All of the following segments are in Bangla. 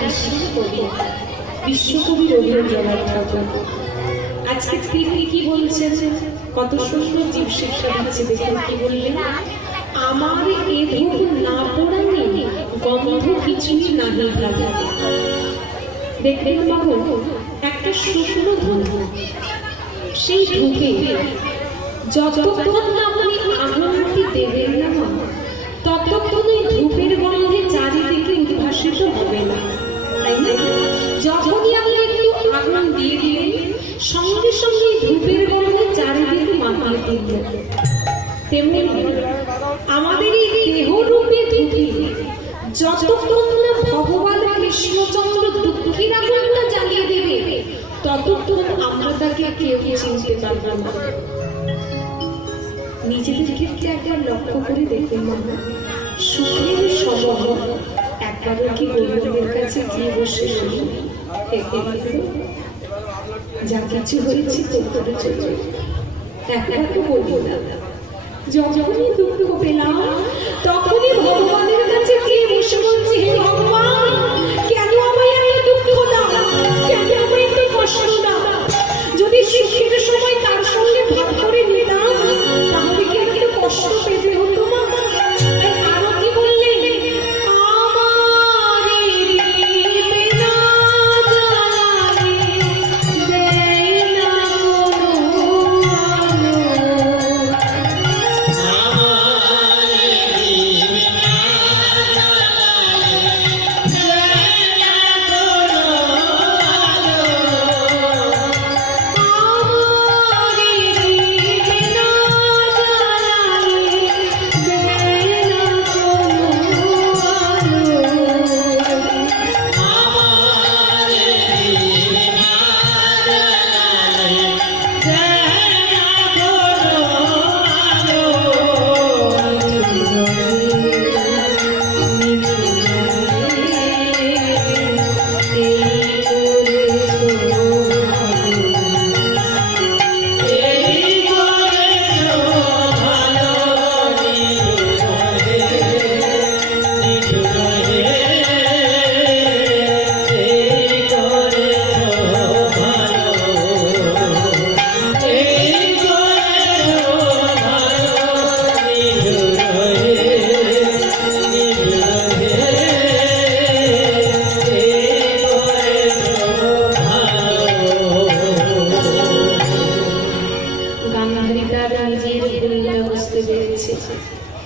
কৃষ্ণের কবি বিশ্বকবি রবীন্দ্রনাথ ঠাকুর। আজকে তিনি কি বলছেন, কত সুন্দর জীব শিক্ষা দিচ্ছে। দেখুন কি বললেন, আমার এ ধূপ না পোড়ানি গন্ধ কিছুই নাহি লাগে। দেখবেন বাবু, একটা শুকনো ধূপ, সেই ধূপে যতক্ষণ না আপনি আগুনটি দেবেন না ততক্ষণ ওই ধূপের গন্ধে চারিদিকে উদ্ভাসিত হবে না, তাই না? যখনই আপনি একটু আগুন দিয়ে দিলেন সঙ্গে সঙ্গে ধূপের গন্ধে চারিদিকে মাথায় দিল। তেমনি আমাদের এই দেহরূপে ধূপে যতক্ষণ না ভগবান কৃষ্ণচন্দ্র দুঃখের আগুনটা জ্বালিয়ে দেবে ততক্ষণ আমরা তাকে কেউ চিনতে পারব না। নিজেদের ক্ষেত্রে একবার লক্ষ্য করে দেখুন, সুখের সময় একবারও কি বন্ধুদের কাছে গিয়ে বসে বলি যা কিছু হয়েছে তো করে চলে, একবার তো বলবো না। যখনই দুঃখ পেলাম তখনই ভগবানের কাছে গিয়ে বসে বলছি, হে ভগবান, কেন আমায় এত দুঃখ দাও, কেন আমায় এত কষ্ট দাও? যদি সুখের সময় তার সঙ্গে ভাগ করে নিতাম তাহলে কি এত কষ্ট পেতে হতো না? আরো কি বললেন,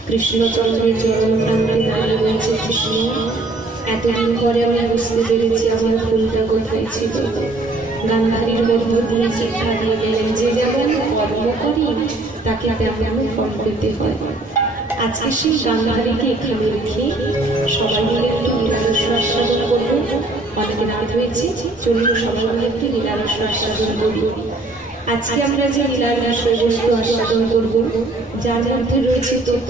কৃষ্ণচন্দ্রের চরণ প্রান্তে দাঁড়িয়ে রয়েছে কৃষ্ণ। এতদিন পরে আমি বুঝতে পেরেছি আমার ভুলটা কোথায় ছিল। গান্ধারীর মধ্য দিয়ে শিক্ষা দিয়ে গেলেন, যে যেমন কর্ম করি তাকে তেমন ফল পেতে হয়। আজকে সেই গান্ধারীকে এখানে রেখে সবাই মিলে একটু নিরামিষ আস্বাদন করবো। অনেক রাত হয়েছে, চলুন সবাই মিলে একটু নিরামিষ আস্বাদন করবো। আজকে আমরা যে লীলার বিষয়বস্তু আস্বাদন করবো, যার মধ্যে রয়েছে তথ্য,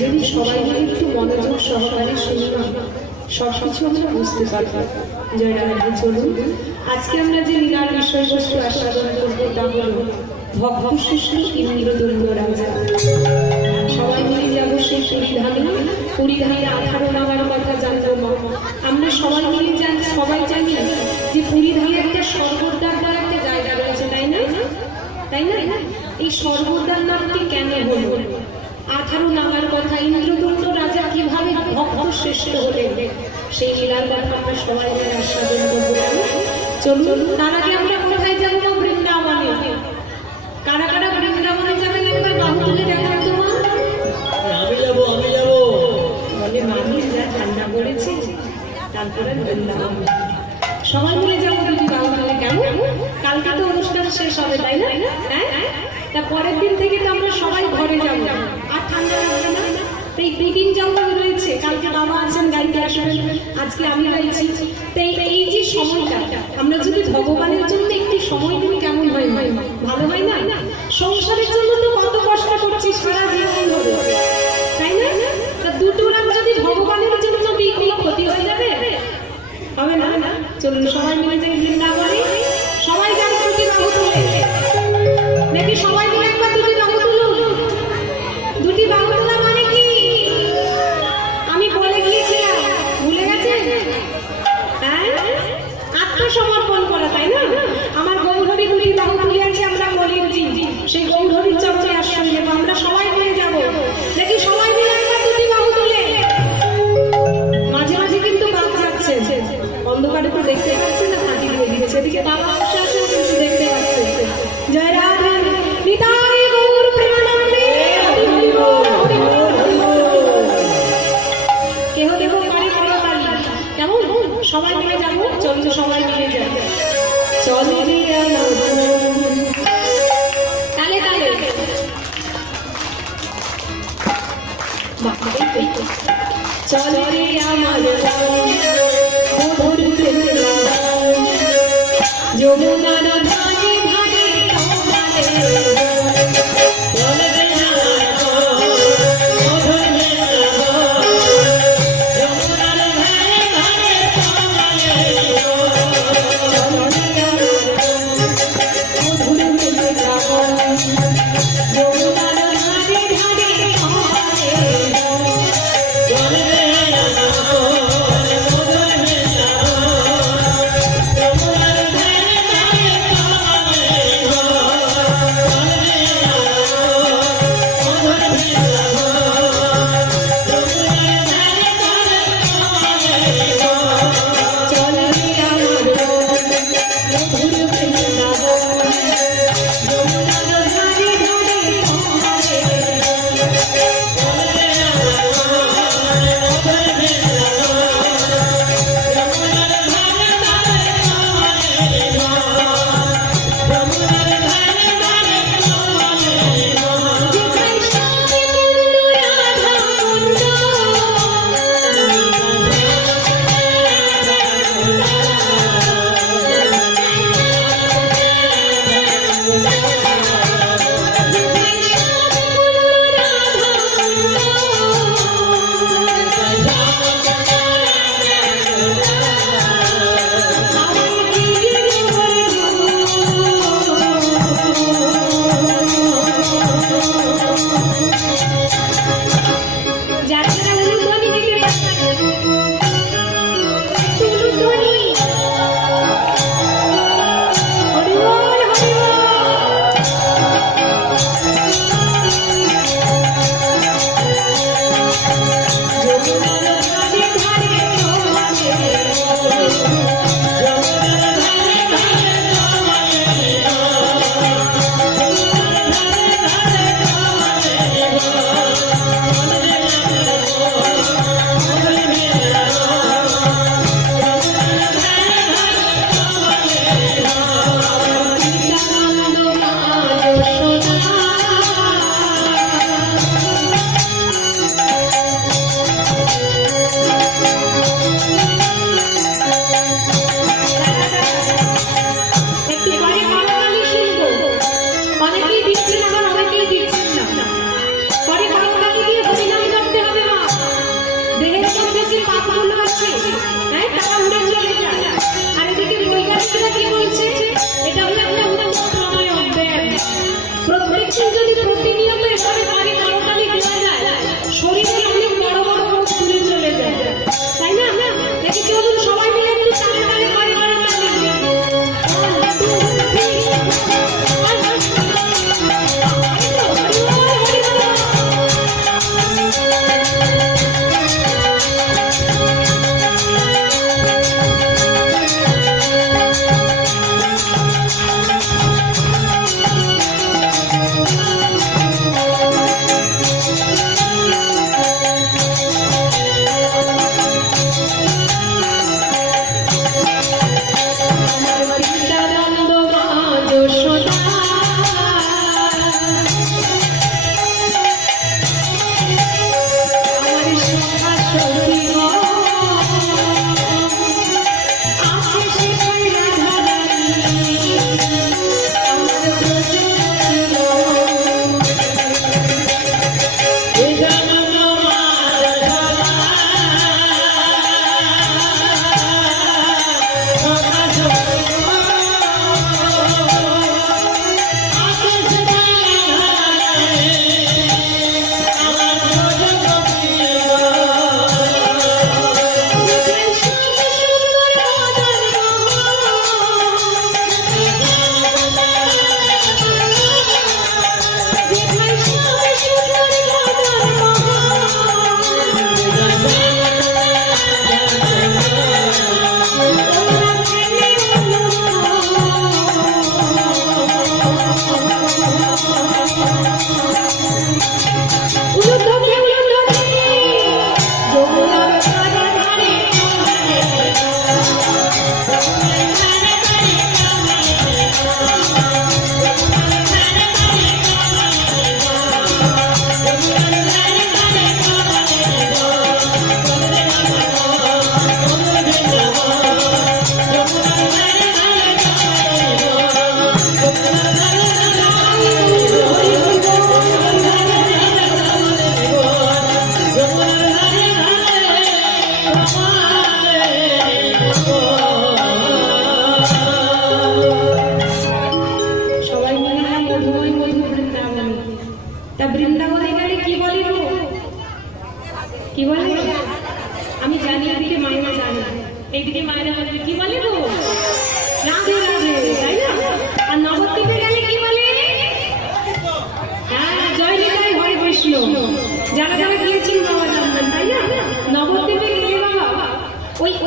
যদি সবাই মিলে একটু মনোযোগ সহকারে শুনি না সবকিছু আমরা বুঝতে পারবো। জয় রাধে। চলুন আজকে আমরা যে লীলার বিষয়বস্তু আস্বাদন করবো তা হল ভক্ত শিশু ইন্দ্রদুম্ন রাজা। সবাই মিলে যাবো সেই পুরীধামে। পুরীধামের 18 নাগার কথা জানবো। আমরা সবাই মিলে সবাই জানি যে পুরীধামে একটা স্বর্গদ্বার বলে একটা জায়গা রয়েছে, তাই না? তাই না? এই স্বর্গদ্বার নামটি কেন হলো? 18 নাগার কথা, ইন্দ্রদুম্ন রাজা কিভাবে ভক্ত শ্রেষ্ঠ হলেন সেই লীলার কথা আমরা সবাই মিলে আস্বাদন করবো। চলুন তার আগে আমরা কোথায় যাবো? বৃন্দাবনে। কারা কারা বৃন্দাবনে যাবেন একবার বাহু তুলে দেখান তো। মা আমি যাবো বলে, মামি যা ঠান্ডা পড়েছে তারপরে বৃন্দাবন সবাই মিলে যাবো। দুটি বাহু তুলে। কেমন? কালকে তো অনুষ্ঠান শেষ হবে, তাই না? হ্যাঁ, তা পরের দিন থেকে তো আমরা সবাই ঘরে যাবো, আর ঠান্ডা লাগবে না। এই 2 দিন যাবো রয়েছে। কালকে বাবা আছেন, গাইতে আসবেন, আজকে আমি গাইছি। তাই এই যে সময়টা আমরা যদি ভগবানের জন্য একটি সময় দিই কেমন হয়? ভালো হয় না? সংসারের জন্য তো কত কষ্ট করছি সারা জীবন ধরে, তাই না? তা 2 রাত যদি ভগবানের জন্য দিই কোনো ক্ষতি হয়ে যাবে? হবে না। চলুন সবাই মিলে যাই বৃন্দাবনে। সবাই যাবে দুটি বাহু তুলে। দেখি সবাই মিলে একবার দুটি বাহু তুলুন। দুটি বাহু তোলা মানে কি আমি বলে গিয়েছিলাম, ভুলে গেছেন? সবাই মিলে যাবো, চলো সবাই মিলে যাই। চলে রে আমার মন, তালে তালে চলে রে আমার মন, মধুর প্রেমে লাগান, যমুনার ধারে ধারে তোমারে চলে রে আমার মন, মধুর প্রেমে লাগান, যমুনার ধারে ধারে তোমারে চলে রে আমার মন, মধুর প্রেমে লাগান, যমুনার ধারে ধারে তোমারে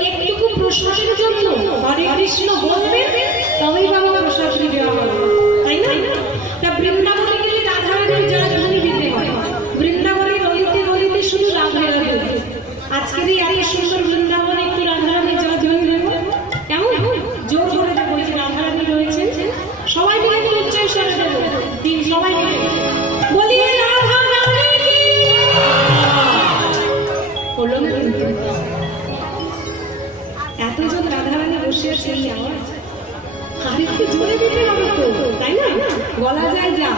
একটুকু প্রসাদের জন্য হরে কৃষ্ণ বলবে, তবেই বাবা প্রসাদ দেওয়া হবে, তাই না? তা বৃন্দাবনে গেলে রাধা রানীর জয়ধ্বনি দিতে হয়। বৃন্দাবনের অলিতে গলিতে শুধু রাধা রাধা। আজকের এই এত সুন্দর বৃন্দাবনে একটু রাধা রানীর জয়ধ্বনি দেবো, কেমন? জোর করে দেবো, যে রাধা রানী রয়েছেন সবাই মিলে একটু উচ্চ স্বরে দেবো, তিন সবাই মিলে বলি রাধা রানী কি। হলো না? এতজন রাধা রানী বসে আছে, এই আওয়াজ আর একটু জোরে দিতে হবে তো, তাই না? বলা যায় যা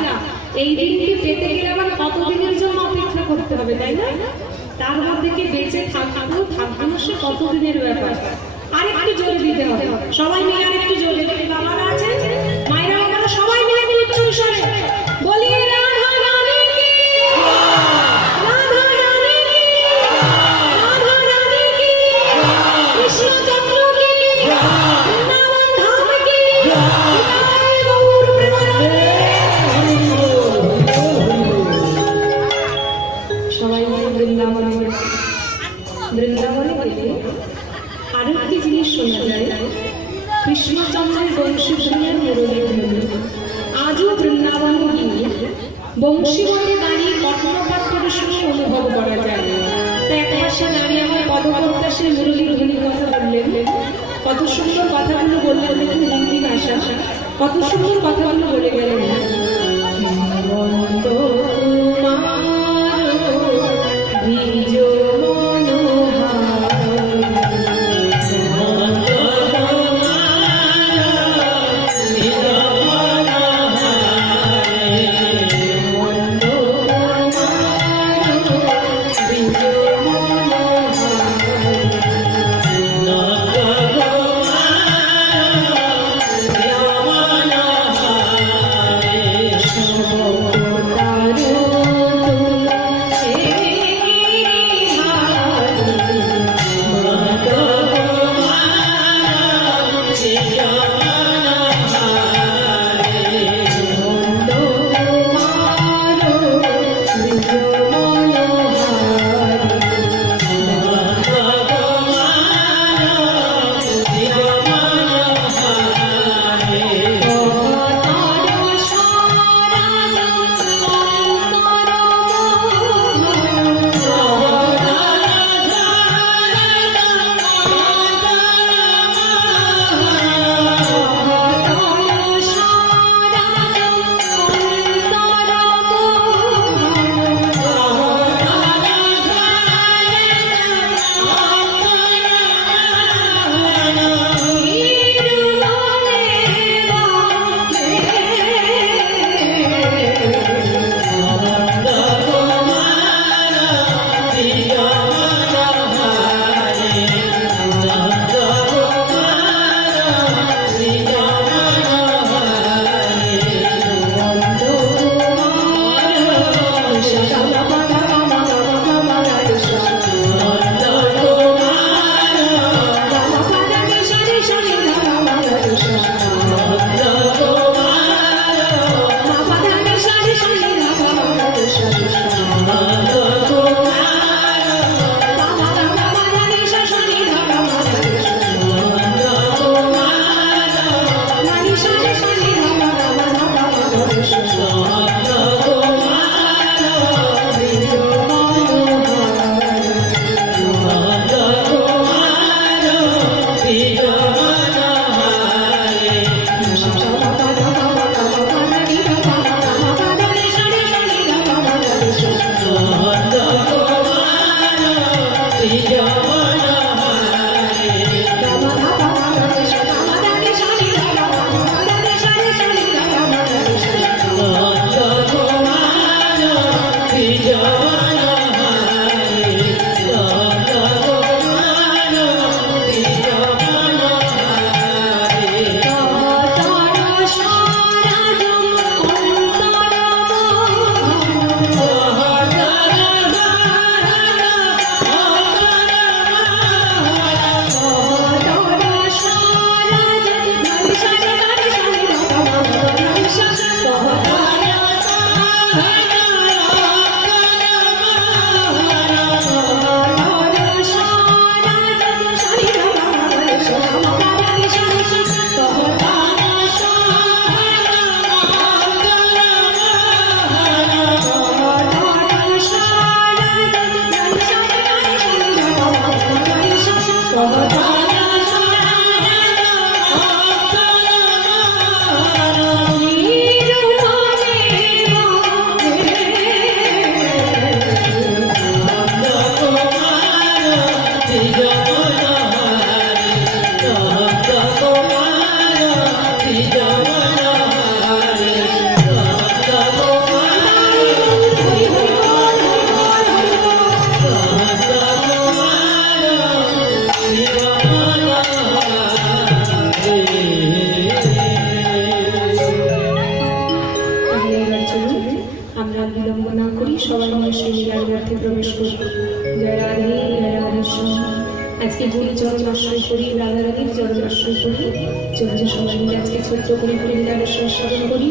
এই দিনটি পেতে গেলে আবার কতদিনের জন্য অপেক্ষা করতে হবে, তাই না? তার মধ্যে কি বেঁচে থাকবো সে কতদিনের ব্যাপার। আর একটু জোরে দিতে হবে, সবাই মিলে আর একটু জোরে দিতে। বাবারা আছে, মায়েরা বাবারা সবাই মিলে উচ্চ স্বরে বলি রাধা রানী কি, রাধা রানী কি, রাধা রানী কি, কৃষ্ণচন্দ্র কি, বৃন্দাবন ধাম কি, জয় গৌর প্রেমানন্দে। সবাই মিলে বৃন্দাবনে গেলে আরো একটি জিনিস শোনা যায়, কৃষ্ণচন্দ্রের বংশীধরের মুরলী ধ্বনি। আজও বৃন্দাবনে গিয়ে বংশীবনে দাঁড়িয়ে কঠোরপাঠ পরিশ্রম অনুভব করা যায়। তা এক পাশে দাঁড়িয়ে আমার পদকর্তাসে মুরলী ধ্বনির কথা বললেন, কত সুন্দর কথাগুলো বললেন, দেখুন হিন্দি ভাষা, কত সুন্দর কথাগুলো বলে গেলেন। করি, রাধারানীর চরণ দর্শন করি। চলছে সবাই মিলে আজকে ছোট্ট করে লীলাদর্শন স্মরণ করি।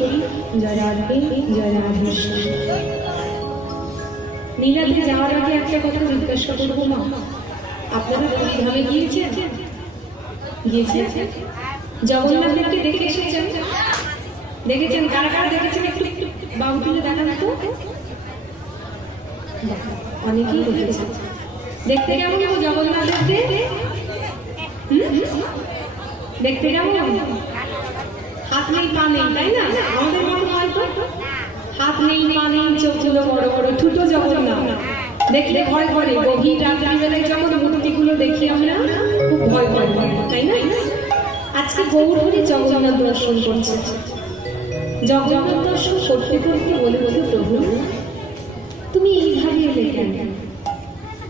জয় রাধে, জয় রাধেকৃষ্ণ। লীলাতে যাওয়ার আগে একটা কথা জিজ্ঞাসা করবো, মা আপনারা পুরীধামে গিয়েছেন? জগন্নাথ দেবকে দেখে এসেছেন? দেখেছেন? কারা কারা দেখেছেন একটু বাবু তুলে দেখান তো। অনেকেই দেখেছেন। দেখতে কেমন জগন্নাথ দেবকে? দেখতে কেমন? হাত নেই পা নেই, তাই না? আমাদের মতো হয়তো হাত নেই পা নেই, চোখগুলো বড় বড়, ঠুটো জগন্নাথ দেখলে ভয় করে। গভীর রাত্রিবেলায় যখন মূর্তিগুলো দেখি আমরা খুব ভয় ভয় করে, তাই না? আজকে গৌরহরি জগন্নাথ দর্শন করছে। জগন্নাথ দর্শন করতে করতে বলে বলে, প্রভু তুমি এইভাবে এলে কেন?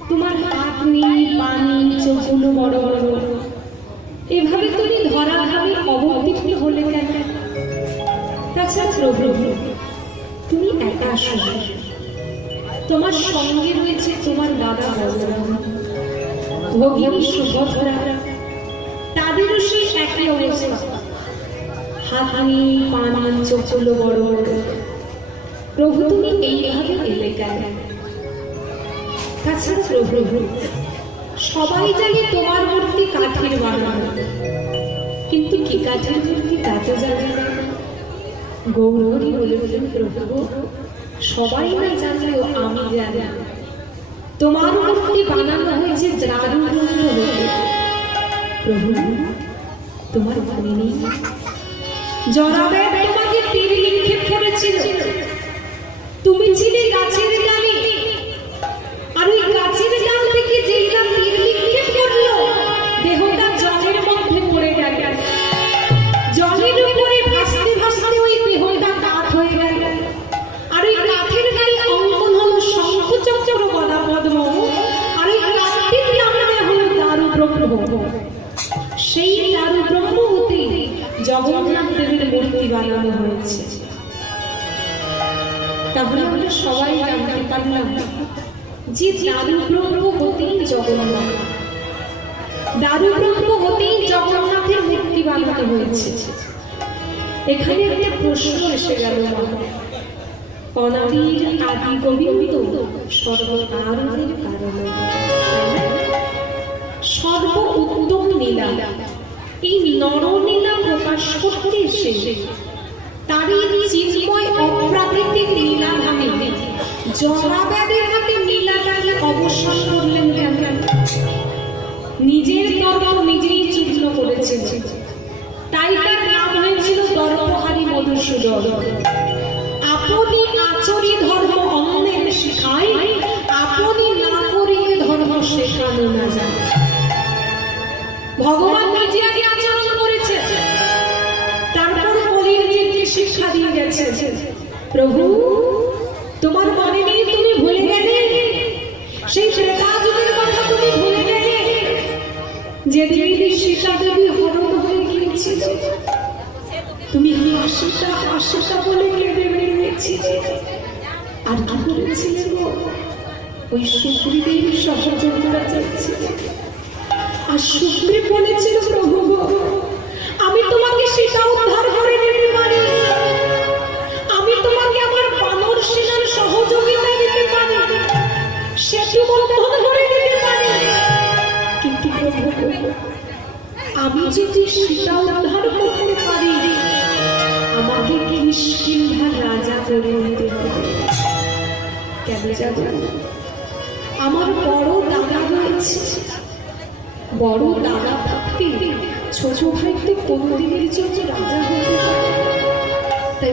তোমার হাত নেই পা নেই, চোখগুলো বড় বড়, এভাবে তুমি ধরাধামে অবতীর্ণ হলে কেন? তাছাড়া প্রভু তুমি একা আসো, তোমার সঙ্গে রয়েছে তোমার দাদা বলরাম, ভগিনী সুভদ্রা, তাদেরও সেই একই অবস্থা, হাত নেই পা নেই, চোখগুলো বড় বড়। প্রভু তুমি এইভাবে এলে কেন? তাছাড়া প্রভু সবাই জানে তোমার মূর্তি কাঠের বানানো, কিন্তু কি কাঠের মূর্তি তা তো জানে না। গৌরহরি বলেছেন, প্রভু সবাই না জানলেও আমি জানি তোমার মূর্তি বানানো হয়েছে দারুণ হয়ে। প্রভু তোমার মনে নেই জরাবেদ তোমাকে তীর নিক্ষেপ করেছিল, তুমি ছিলে গাছের ডালে, আর ওই গাছের ডাল থেকে যেই না তীর নিক্ষেপ করলো, দেহটা জলের মধ্যে পড়ে গেল। জলের উপরে ভাসতে ভাসতে ওই দেহটা কাঠ হয়ে গেল, আর ওই কাঠের গায়ে অঙ্কন হলো শঙ্খচক্র গদা পদ্ম, আর ওই কাঠটির নাম হলো দারু ব্রহ্ম। সেই দারু ব্রহ্ম হতে জগন্নাথ দেবের মূর্তি বানানো হয়েছে। তাহলে আমরা সবাই জানতে পারলাম যে দারু ব্রহ্ম হতেই জগন্নাথ, দারু ব্রহ্ম হতেই জগন্নাথের মূর্তি বানানো হয়েছে। এখানে একটা প্রশ্ন এসে গেল, অনাদির আদি গোবিন্দ সর্বকারণের কারণ, সর্ব উত্তম লীলা, এই নরলীলা প্রকাশ করতে এসে তারই চিন্ময় অপ্রাকৃতিক লীলা ধামে জরাবেদের হাতে লীলাটাকে অবসান করলেন কেন? নিজের ধর্ম নিজেই চূর্ণ করেছেন, তাই তার নাম হয়েছিল দর্পহারী মধুসূদন। আপনি আচরি ধর্ম অন্যের শেখায়, আপনি না করিয়ে ধর্ম শেখানো না যায়। ভগবান নিজে আগে আচরণ করেছে, তারপর কলির জীবকে শিক্ষা দিয়ে গেছে। প্রভু তোমার মনে নেই, তুমি ভুলে গেলে সেই ত্রেতা যুগের কথা, তুমি ভুলে গেলে যেদিন সীতা দেবী হরণ হয়ে গিয়েছিল, তুমি হাসিটা হাসিটা বলে কেঁদে বেরিয়েছিলে, আর কি করেছিলে গো? ওই সুগ্রীবের সহযোগিতা চাইছিল, আর সুগ্রীব বলেছিল, প্রভু আমি তোমাকে সেটা উদ্ধার করে দিতে পারি, আমি তোমাকে আমার বানর সেনার সহযোগিতা দিতে পারি, সেতু বন্ধন করে দিতে পারি, কিন্তু আমি যদি সেটা উদ্ধার করতে পারি, আমাকে কিষ্কিন্ধার রাজা করে নিতে হবে। কেন যাবো? আমার বড় দাদা রয়েছে, বড় দাদা থাকতে ছোট ভাই তো কোনদিনের জন্য রাজা হতে পারে। তাই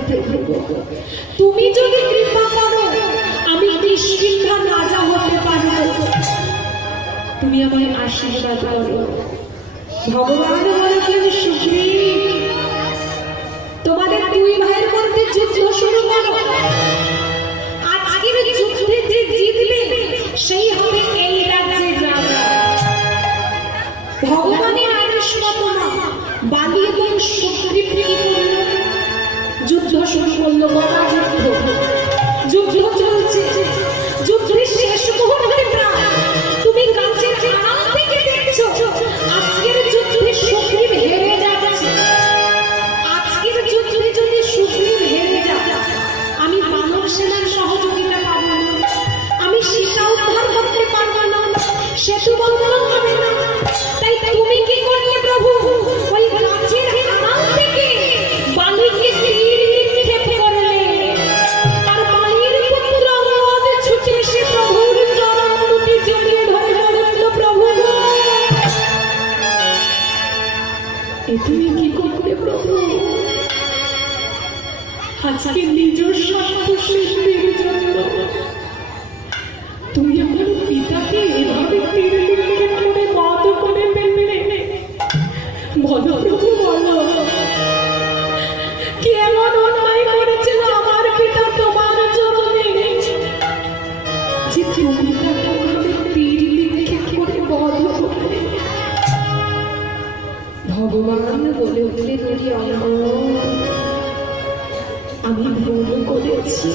তুমি যদি কৃপা করো, আমি কিষ্কিন্ধার রাজা হতে পারবো, তুমি আমায় আশীর্বাদ করো। ভগবান বলেছেন, সুগ্রীব তোমাদের দুই ভাইয়ের মধ্যে যুদ্ধ শুরু করো, আজকের যুদ্ধে যে জিতবে সেই হবে এই রাজ্যের রাজা। ভগবানের আদেশ মতো না, বালি এবং সুগ্রীব কি করল? যুদ্ধ শুরু করলো, বড় যুদ্ধ। যুদ্ধ চলছে, যুদ্ধের শেষ মুহূর্তে তুমি গাছের আড়াল থেকে দেখছো আজকের যুদ্ধে সুগ্রীব হেরে যাচ্ছে, আজকের যুদ্ধে যদি সুগ্রীব হেরে যায়, আমি মানব সেনার সহযোগিতা পাবো না, আমি সীতা উদ্ধার করতে পারবো না, সেতু বন্ধন হবে না। তাই তুমি কি করলে প্রভু? ওই গাছের আড়াল থেকে বালিকে তীর নিক্ষেপ করলে, আর বালির পুত্র অঙ্গদ ছুটে এসে প্রভুর চরণ দুটি জড়িয়ে ধরে বলল, প্রভু এ তুমি কি করলে প্রভু? আজকে নিজের স্বার্থ সিদ্ধির জন্য তুমি আমার পিতাকে এভাবে তীর নিক্ষেপ করে বধ করে ফেললে। বলো প্রভু বলো, কি এমন অন্যায় করেছিল আমার পিতা তোমার চরণে যে তুমি তাকে এভাবে তীর নিক্ষেপ করে বধ করলে? ভগবান বলে উঠলেন, কি অঙ্গ আমি ভুল করেছি,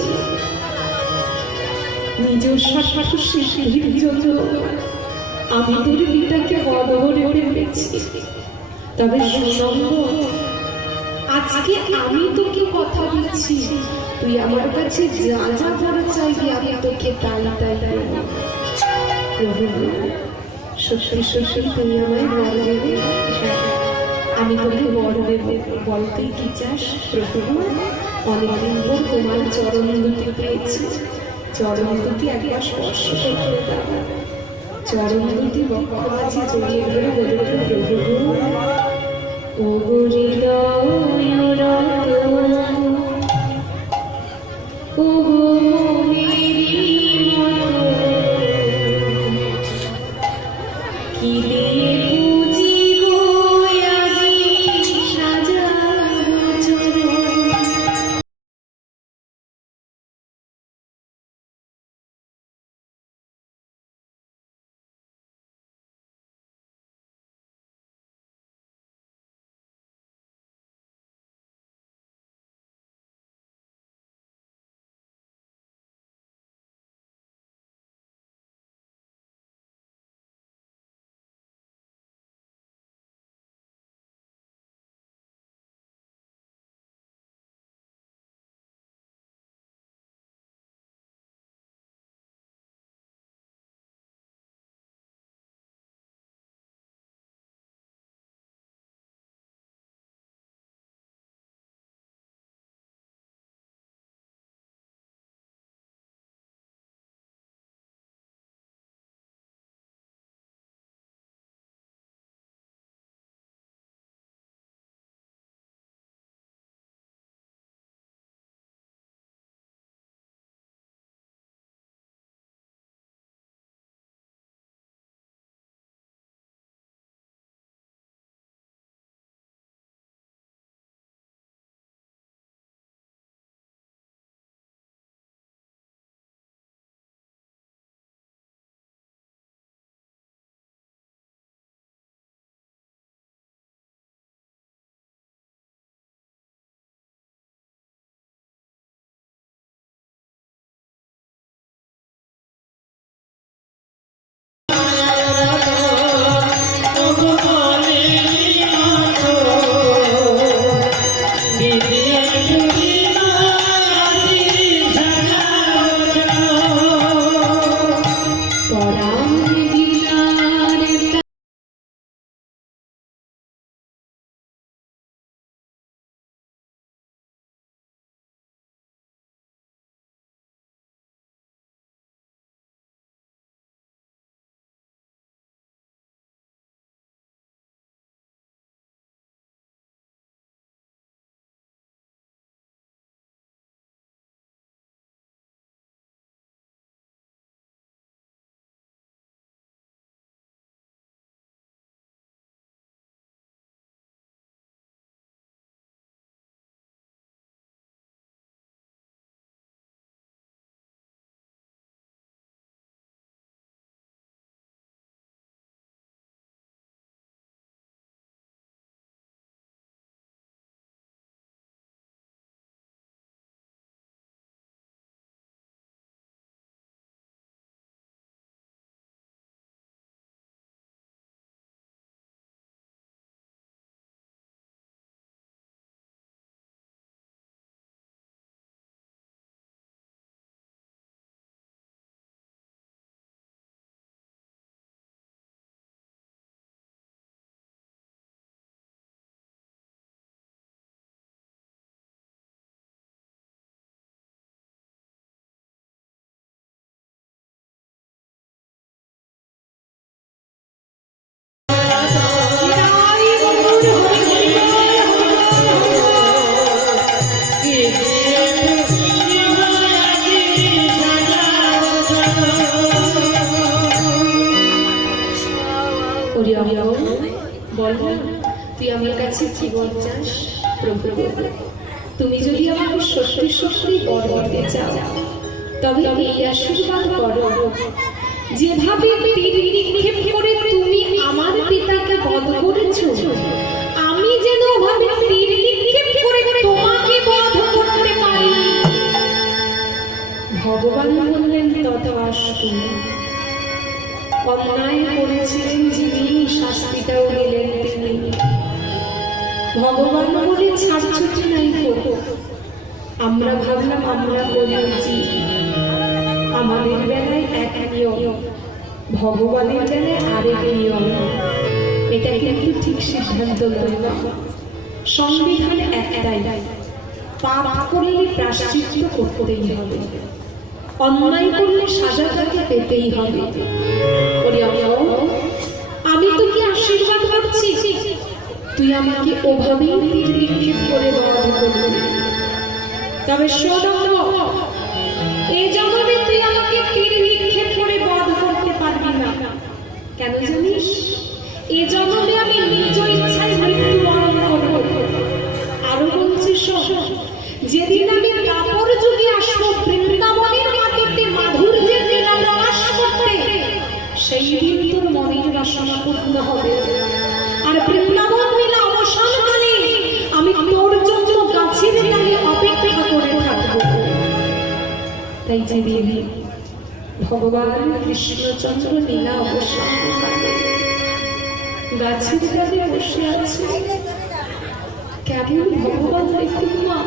নিজস্ব স্বার্থ সিদ্ধির জন্য আমি তোর পিতাকে বধ করে ফেলেছি। তবে সুনন্দ, আজকে আমি তোকে কথা দিচ্ছি, তুই আমার কাছে যা যা বড় চাইবি আমি তোকে তাই তাই দেব। প্রভু সত্যি সত্যি তুই আমায় বর দেবে? হ্যাঁ, আমি তোকে বর দেব। বলতে কি চাস প্রভু? অনেকদিন পর তোমার চরণ দুটি পেয়েছি, চরণ দুটি একবার স্পর্শ করতে দাও। চরণ দুটি বক্ষ মাঝে জড়িয়ে ধরে বলে প্রভু, ও হৃদয় বল না, তুই আমার কাছে কি বল চাস? প্রভু, তুমি যদি আমাকে সত্যি সত্যি বর দিতে চাও তবে এই আশীর্বাদ করো, যেভাবে তীর নিক্ষেপ করে তুমি আমার পিতাকে বধ করেছো, আমি যেন ওভাবে তীর নিক্ষেপ করে তোমাকে বধ করতে পারি। ভগবান বললেন তথাস্তু। অন্যায় করেছিলেন যিনি, শাস্তিটাও দিলেন তিনি। ভগবান বলে ছাড়ছুটি নাই করো। আমরা ভাবলাম আমরা করে উচিত, আমাদের বেলায় এক নিয়ম, ভগবানের বেলায় আরেক নিয়ম। এটা কিন্তু ঠিক সিদ্ধান্ত নয়। সংবিধানে একটাই, পাপ করলে প্রায়শ্চিত্ত করতেই হবে, অন্যায় করলে সাজা তাকে পেতেই হবে। আমি তোকে আশীর্বাদ করছি, তুই আমাকে ওভাবেই তীর নিক্ষেপ করে বধ করবি। তবে শোন, এই জগতে তুই আমাকে তীর নিক্ষেপ করে বধ করতে পারবি না। কেন জানিস? এই জগতে আমি নিজ ইচ্ছায় মৃত্যুবরণ করব। আরো বলছি শোন, যেদিন আমি কাপড় যুগে আসবো বৃন্দাবনের মাটিতে মাধুর্যের লীলাপ্রকাশ করতে, সেই দিন তোর মনের বাসনা পূর্ণ হবে। আর বৃন্দাবন লীলা অবসানকালে আমি তোর জন্য গাছের ডালে অপেক্ষা করে থাকবো। তাই যেদিন ভগবান কৃষ্ণচন্দ্র লীলা অবসানকালে গাছের ডালে বসে আছে, কেমন ভগবান দেখুন মা,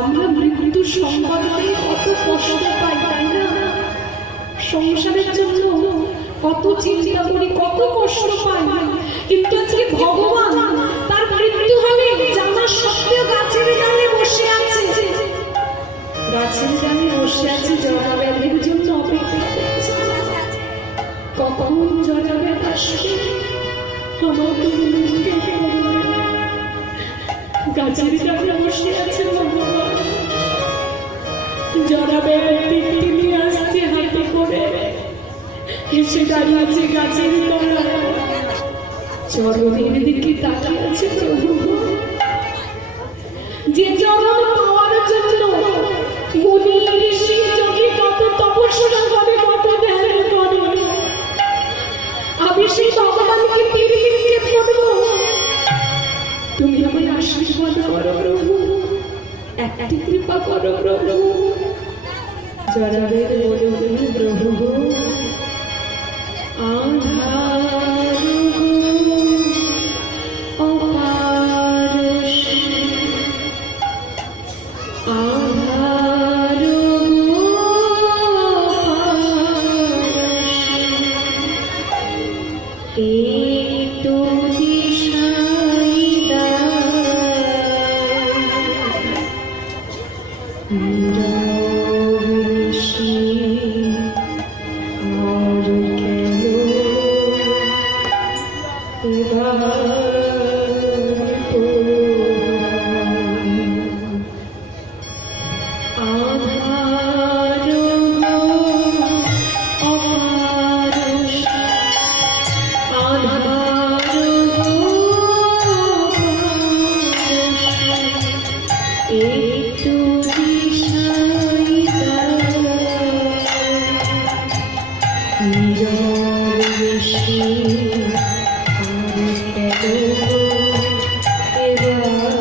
আমরা মৃত্যু সম্পর্কে কত কষ্ট পাই, তাই না? সংসারের জন্য কত চিন্তা করি, কত কষ্ট পাই, কিন্তু আজকে ভগবান তার মৃত্যু হবে জানা সত্ত্বেও গাছের ডালে বসে আছে। গাছের ডালে বসে আছে, জরা ব্যাধির জন্য অপেক্ষা করছে। কখন জরা ব্যাধি আসবে গাছের ডালে বসে আছে ভগবান। জরা ব্যাধি তিনি আসছে হাতে করে, এসে দাঁড়িয়েছে গাছের তলায়, চরণের দিকে তাকিয়ে আছে প্রভু। যে চরণ পাওয়ার জন্য মুনি ঋষি যোগী কত তপস্যা করে, কত ধ্যান করে, আমি সেই ভগবানকে তীর নিক্ষেপ করব। তুমি আমার আশীর্বাদ করো প্রভু, একটি কৃপা করো প্রভু। জরাবের বলুন প্রভু, আধার অপার আধার একটু দিশাই এবার